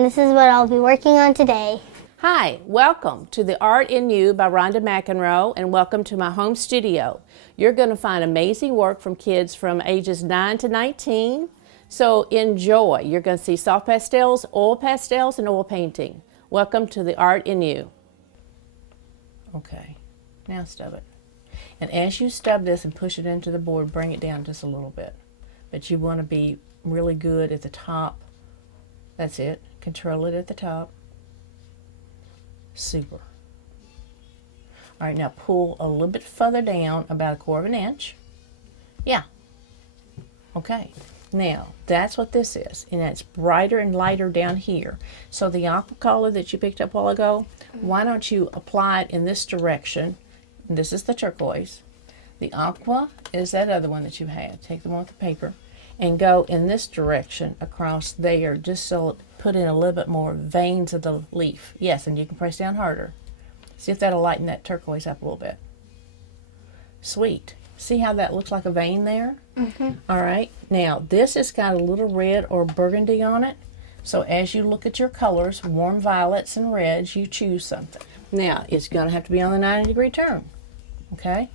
and this is what I'll be working on today. Hi, welcome to The Art in You by Rhonda McEnroe, and welcome to my home studio. You're going to find amazing work from kids from ages 9 to 19, so enjoy. You're going to see soft pastels, and oil painting. Welcome to The Art in You. Okay, now stub it. And as you stub this and push it into the board, bring it down just a little bit. But you want to be really good at the top. That's it. Control it at the top. Super. All right, now pull a little bit further down, about 1/4 inch. Yeah. Okay. Now, that's what this is. And it's brighter and lighter down here. So the aqua color that you picked up a while ago, why don't you apply it in this direction? This is the turquoise. The aqua is that other one that you had. Take the one with the paper and go in this direction across there, just so put in a little bit more veins of the leaf. Yes, and you can press down harder. See if that'll lighten that turquoise up a little bit. Sweet. See how that looks like a vein there? Mm-hmm. All right. Now, this has got a little red or burgundy on it. So as you look at your colors, warm violets and reds, you choose something. Now, it's going to have to be on the 90-degree turn. Okay?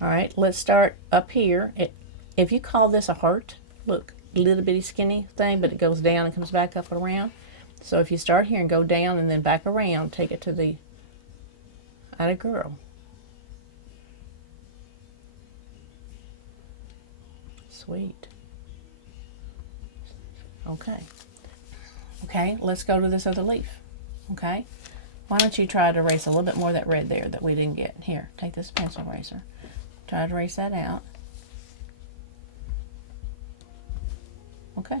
All right, let's start up here. If you call this a heart, look, little bitty skinny thing, but it goes down and comes back up and around. So if you start here and go down and then back around, take it to the atta girl. Sweet. Okay. Okay, let's go to this other leaf. Okay. Why don't you try to erase a little bit more of that red there that we didn't get. Here, take this pencil eraser. Try to erase that out. Okay.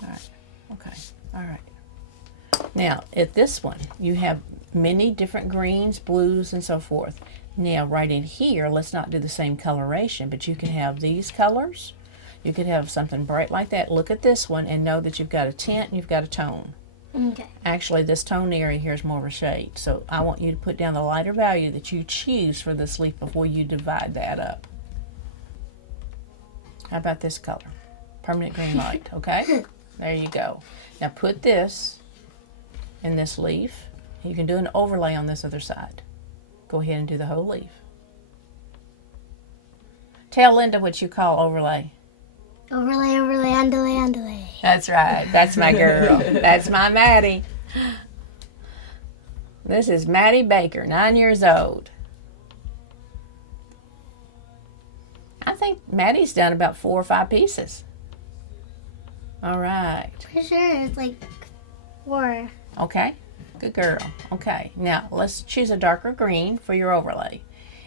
All right. Okay. All right. Now, at this one, you have many different greens, blues, and so forth. Now, right in here, let's not do the same coloration, but you can have these colors. You could have something bright like that. Look at this one and know that you've got a tint and you've got a tone. Okay. Actually, this tone area here is more of a shade. So I want you to put down the lighter value that you choose for this leaf before you divide that up. How about this color? Permanent green light, okay? There you go. Now put this in this leaf. You can do an overlay on this other side. Go ahead and do the whole leaf. Tell Linda what you call overlay. Overlay, overlay, underlay, underlay. That's right. That's my girl. That's my Mattie. This is Mattie Baker, 9 years old. I think Mattie's done about 4 or 5 pieces. All right. Pretty sure it's like 4. Okay. Good girl. Okay. Now, let's choose a darker green for your overlay.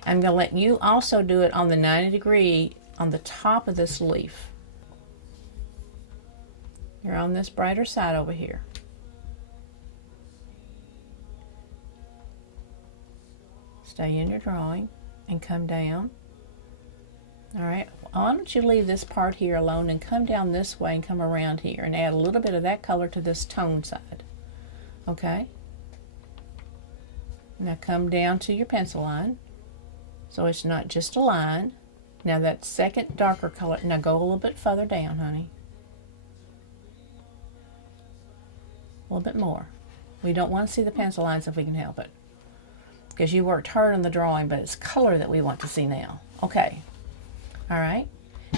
I'm going to let you also do it on the 90-degree on the top of this leaf. You're on this brighter side over here. Stay in your drawing and come down. All right, why don't you leave this part here alone and come down this way and come around here and add a little bit of that color to this tone side. Okay? Now come down to your pencil line. So it's not just a line. Now that second darker color, now go a little bit further down, honey. A little bit more. We don't want to see the pencil lines if we can help it. Because you worked hard on the drawing, but it's color that we want to see now. Okay. All right.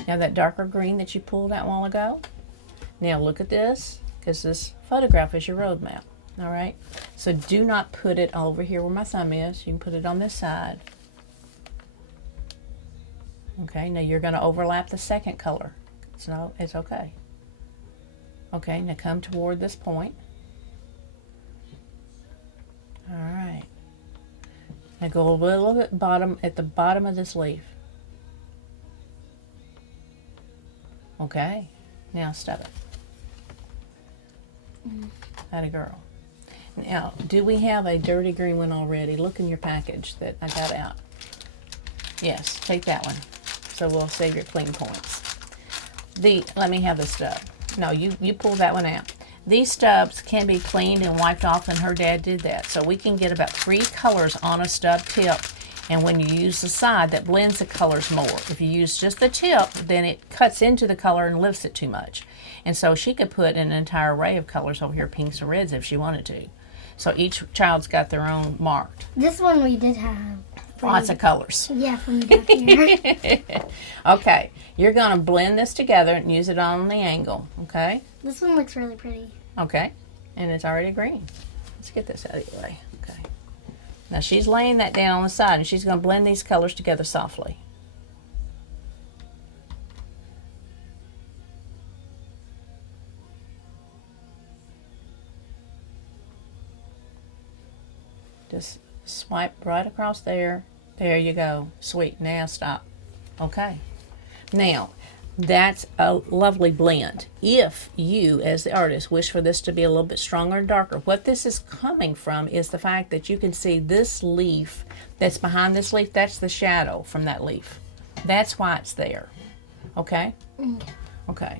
Now that darker green that you pulled out a while ago. Now look at this, because this photograph is your road map. All right. So do not put it over here where my thumb is. You can put it on this side. Okay. Now you're going to overlap the second color. So it's okay. Okay. Now come toward this point. All right. Now go a little bit at the bottom of this leaf. Okay. Now stub it. Atta girl. Now, do we have a dirty green one already? Look in your package that I got out. Yes, take that one. So we'll save your clean points. Let me have the stub. No, you pull that one out. These stubs can be cleaned and wiped off, and her dad did that. So we can get about 3 colors on a stub tip, And when you use the side, that blends the colors more. If you use just the tip, then it cuts into the color and lifts it too much. And so she could put an entire array of colors over here, pinks or reds, if she wanted to. So each child's got their own marked. This one we did have. Lots of colors. Yeah, from back here. Okay, you're going to blend this together and use it on the angle, okay? This one looks really pretty. Okay, and it's already green. Let's get this out of your way. Okay. Now she's laying that down on the side, and she's going to blend these colors together softly. Just swipe right across there. There you go. Sweet. Now stop. Okay. Now, that's a lovely blend. If you, as the artist, wish for this to be a little bit stronger and darker, what this is coming from is the fact that you can see this leaf that's behind this leaf, that's the shadow from that leaf. That's why it's there. Okay? Okay.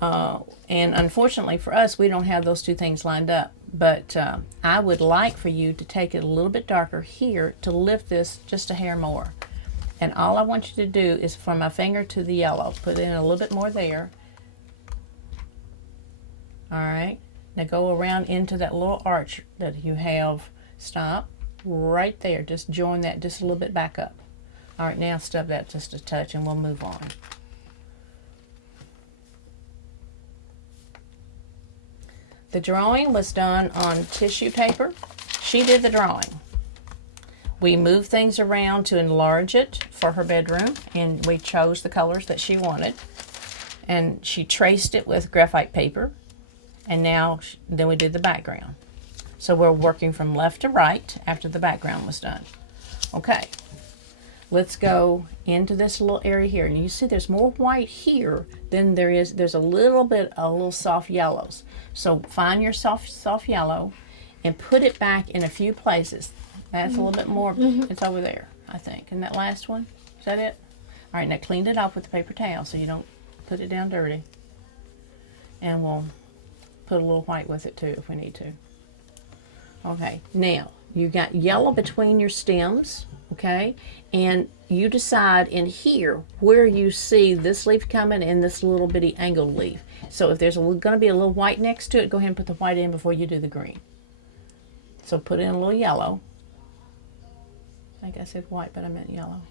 And unfortunately for us, we don't have those two things lined up. But I would like for you to take it a little bit darker here to lift this just a hair more. And all I want you to do is from my finger to the yellow. Put in a little bit more there. All right. Now go around into that little arch that you have. Stop. Right there. Just join that just a little bit back up. All right. Now stub that just a touch and we'll move on. The drawing was done on tissue paper. She did the drawing. We moved things around to enlarge it for her bedroom, and we chose the colors that she wanted. And she traced it with graphite paper, and then we did the background. So we're working from left to right after the background was done. Okay, let's go into this little area here, and you see there's more white here than there's a little soft yellows. So find your soft yellow and put it back in a few places. That's a little bit more. It's over there, I think. And that last one, is that it? All right, now clean it off with the paper towel so you don't put it down dirty. And we'll put a little white with it too if we need to. Okay, now you got yellow between your stems, okay? And you decide in here where you see this leaf coming and this little bitty angled leaf. So if there's going to be a little white next to it, go ahead and put the white in before you do the green. So put in a little yellow. I think I said white, but I meant yellow.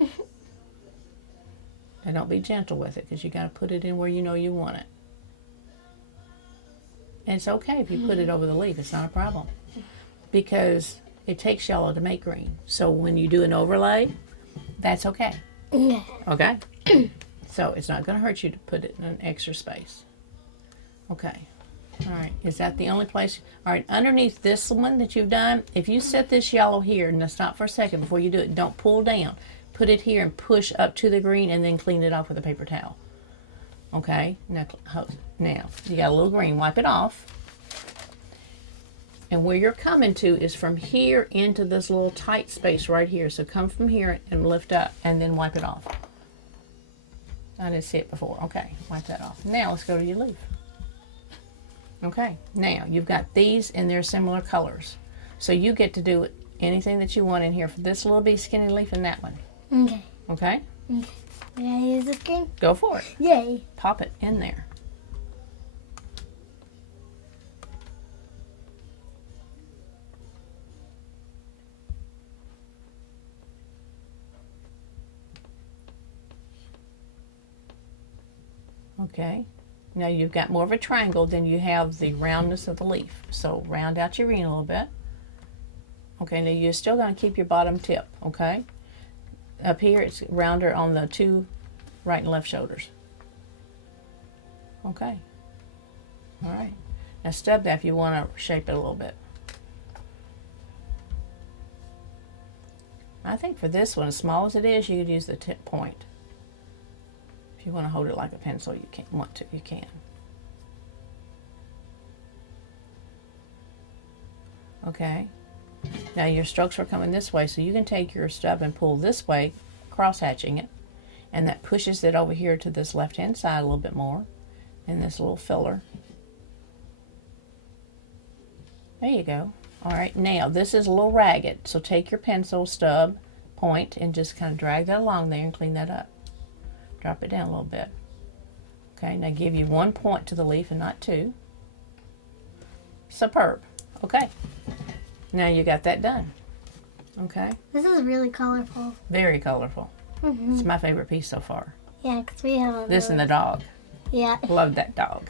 And don't be gentle with it because you got to put it in where you know you want it. And it's okay if you put it over the leaf. It's not a problem because it takes yellow to make green. So when you do an overlay, that's okay. Okay? So it's not going to hurt you to put it in an extra space. Okay. All right. Is that the only place? All right. Underneath this one that you've done, if you set this yellow here, and stop for a second before you do it, don't pull down. Put it here and push up to the green and then clean it off with a paper towel. Okay. Now you got a little green. Wipe it off. And where you're coming to is from here into this little tight space right here. So come from here and lift up and then wipe it off. I didn't see it before. Okay. Wipe that off. Now let's go to your leaf. Okay, now you've got these and they're similar colors. So you get to do anything that you want in here for this little bitty skinny leaf and that one. Okay. Okay? Okay. May I use this green? Go for it. Yay. Pop it in there. Okay. Now you've got more of a triangle than you have the roundness of the leaf. So round out your green a little bit. Okay, now you're still going to keep your bottom tip, okay? Up here it's rounder on the two right and left shoulders. Okay. All right. Now stub that if you want to shape it a little bit. I think for this one, as small as it is, you could use the tip point. If you want to hold it like a pencil, you can. Okay. Now your strokes are coming this way, so you can take your stub and pull this way, cross-hatching it, and that pushes it over here to this left-hand side a little bit more, and this little filler. There you go. All right, now this is a little ragged, so take your pencil stub, point and just kind of drag that along there and clean that up. Drop it down a little bit. Okay, now give you 1 point to the leaf and not 2. Superb. Okay, now you got that done. Okay. This is really colorful. Very colorful. Mm-hmm. It's my favorite piece so far. Yeah, because we have This and the dog. Yeah. Love that dog.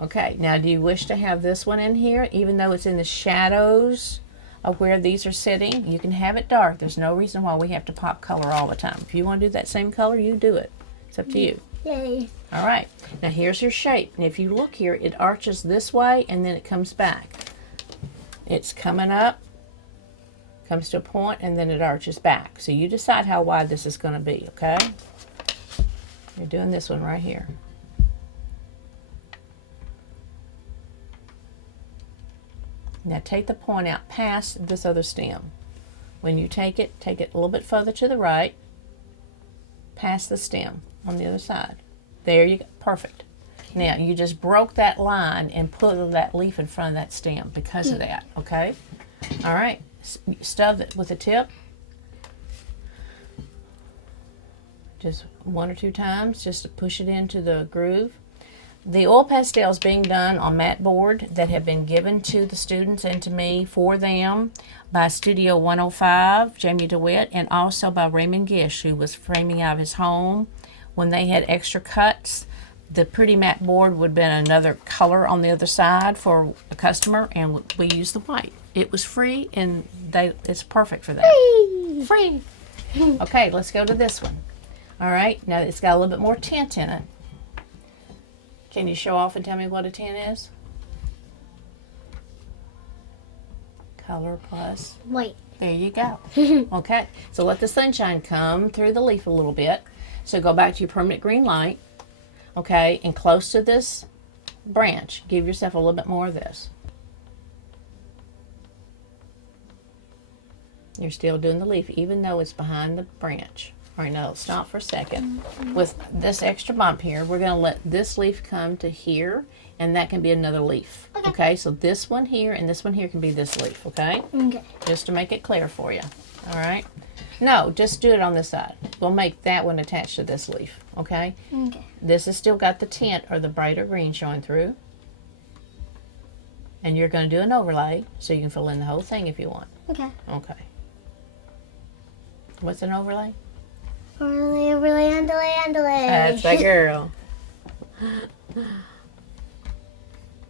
Okay, now do you wish to have this one in here, even though it's in the shadows of where these are sitting? You can have it dark. There's no reason why we have to pop color all the time. If you want to do that same color, you do it. It's up to you. Yay. All right, now here's your shape. And if you look here, it arches this way and then it comes back. It's coming up, comes to a point, and then it arches back. So you decide how wide this is going to be, okay? You're doing this one right here. Now take the point out past this other stem. When you take it a little bit further to the right, past the stem on the other side. There you go, perfect. Now you just broke that line and put that leaf in front of that stem because of that, okay? All right, stub it with the tip. Just 1 or 2 times just to push it into the groove. The oil pastels being done on matte board that have been given to the students and to me for them by Studio 105, Jamie DeWitt, and also by Raymond Gish, who was framing out of his home. When they had extra cuts, the pretty matte board would have been another color on the other side for a customer, and we used the white. It was free, and it's perfect for that. Free! Okay, let's go to this one. All right, now it's got a little bit more tint in it. Can you show off and tell me what a tint is? Color plus White. There you go. Okay, so let the sunshine come through the leaf a little bit. So go back to your permanent green light, okay, and close to this branch, give yourself a little bit more of this. You're still doing the leaf, even though it's behind the branch. All right, now stop for a second. With this extra bump here, we're going to let this leaf come to here, and that can be another leaf. Okay, so this one here and this one here can be this leaf, okay? Okay. Just to make it clear for you, all right? No, just do it on this side. We'll make that one attached to this leaf, okay? Okay. This has still got the tint or the brighter green showing through. And you're going to do an overlay so you can fill in the whole thing if you want. Okay. Okay. What's an overlay? Overlay, underlay. That's my girl.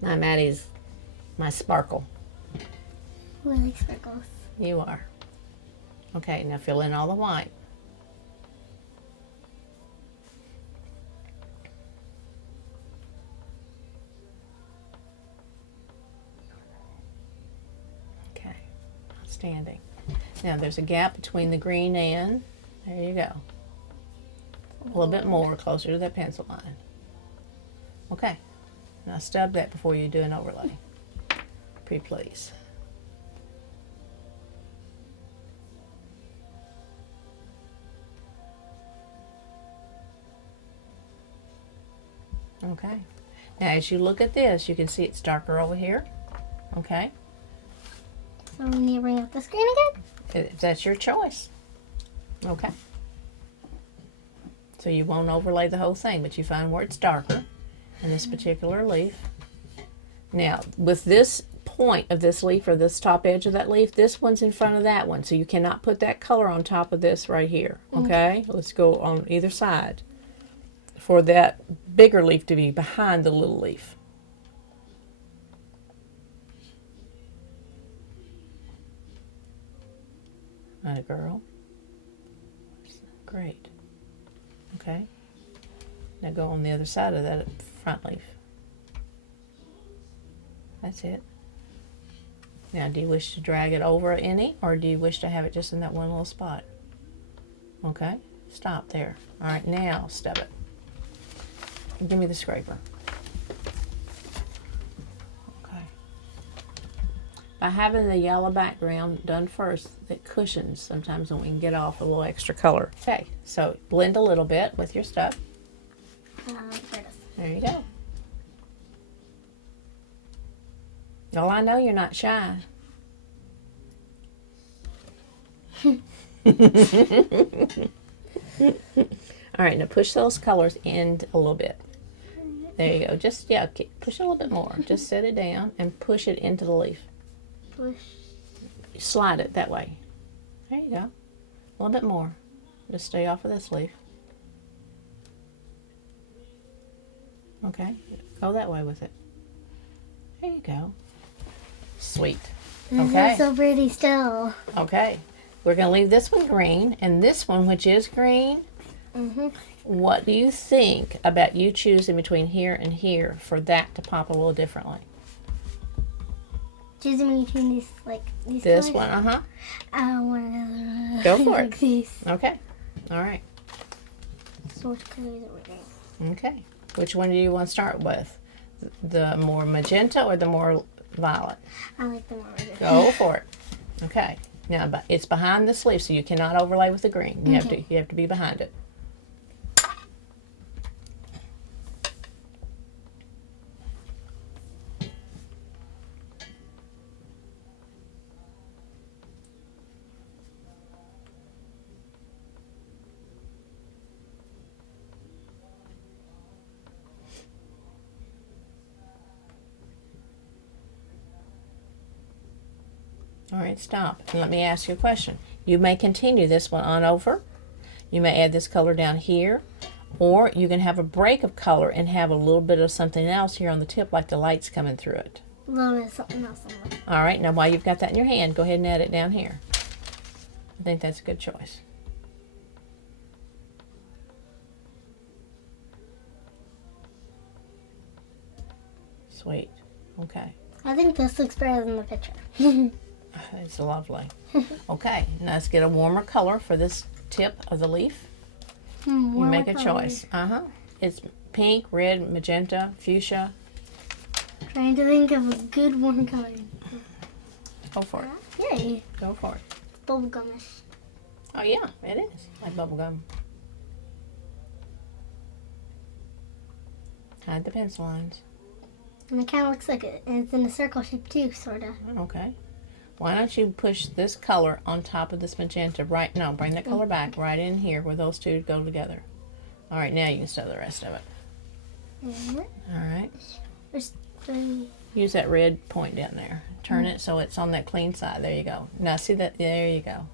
My Mattie's my sparkle. Ooh, I like sparkles. You are. Okay, now fill in all the white. Okay, outstanding. Now there's a gap between the green and, there you go. A little bit more, closer to that pencil line. Okay, now stub that before you do an overlay. Pretty please. Okay, now as you look at this, you can see it's darker over here. Okay, So we need to bring up the screen again? that's your choice. Okay. So you won't overlay the whole thing, but you find where it's darker in this particular leaf. Now, with this point of this leaf or this top edge of that leaf, this one's in front of that one, so you cannot put that color on top of this right here, okay? Let's go on either side for that bigger leaf to be behind the little leaf. Atta girl. Great. Okay. Now go on the other side of that front leaf. That's it. Now, do you wish to drag it over any, or do you wish to have it just in that one little spot? Okay. Stop there. All right, now stub it. Give me the scraper. Okay. By having the yellow background done first, it cushions sometimes when we can get off a little extra color. Okay, so blend a little bit with your stuff. There it is. There you go. Well, I know you're not shy. All right, now push those colors in a little bit. There you go. Just, yeah, push it a little bit more. Just set it down and push it into the leaf. Push. Slide it that way. There you go. A little bit more. Just stay off of this leaf. Okay, go that way with it. There you go. Sweet. This Okay. is so pretty still. Okay. We're going to leave this one green, and this one, which is green, what do you think about you choosing between here and here for that to pop a little differently? Choosing between these, like, these This colors? one, I want to Go for like it. these. Okay. All right. So which colors are we doing? Okay. Which one do you want to start with? The more magenta or the more violet? I like the more red. Go for it. Okay. Now, it's behind the sleeve, so you cannot overlay with the green. You Okay. have to be behind it. All right, stop. And let me ask you a question. You may continue this one on over. You may add this color down here, or you can have a break of color and have a little bit of something else here on the tip, like the lights coming through it. A little bit of something else on it. All right, now while you've got that in your hand, go ahead and add it down here. I think that's a good choice. Sweet. Okay. I think this looks better than the picture. It's lovely. Okay, now let's get a warmer color for this tip of the leaf. You make a choice. It's pink, red, magenta, fuchsia. Trying to think of a good warm color. Go for it. Yay. Go for it. Bubblegumish. Oh yeah, it is. Like bubble gum. Hide the pencil lines. And it kind of looks like it's in a circle shape too, sort of. Okay. Why don't you push this color on top of this magenta right now? Bring that color back right in here where those two go together. All right, now you can sew the rest of it. All right. There's three. Use that red point down there. Turn it so it's on that clean side. There you go. Now see that? There you go.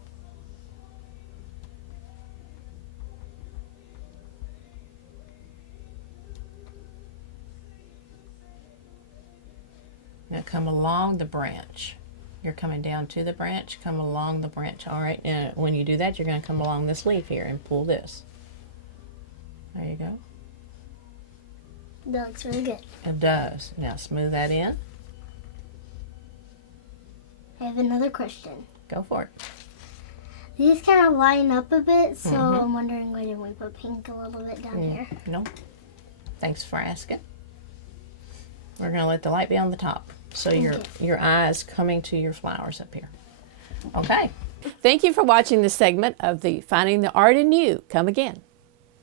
Now come along the branch. You're coming down to the branch, come along the branch. All right, now when you do that, you're going to come along this leaf here and pull this. There you go. That looks really good. It does. Now smooth that in. I have another question. Go for it. These kind of line up a bit, so I'm wondering why didn't we put pink a little bit down here? No. Thanks for asking. We're going to let the light be on the top, so your eye is coming to your flowers up here. Okay. Thank you for watching this segment of the Finding the Art in You. Come again.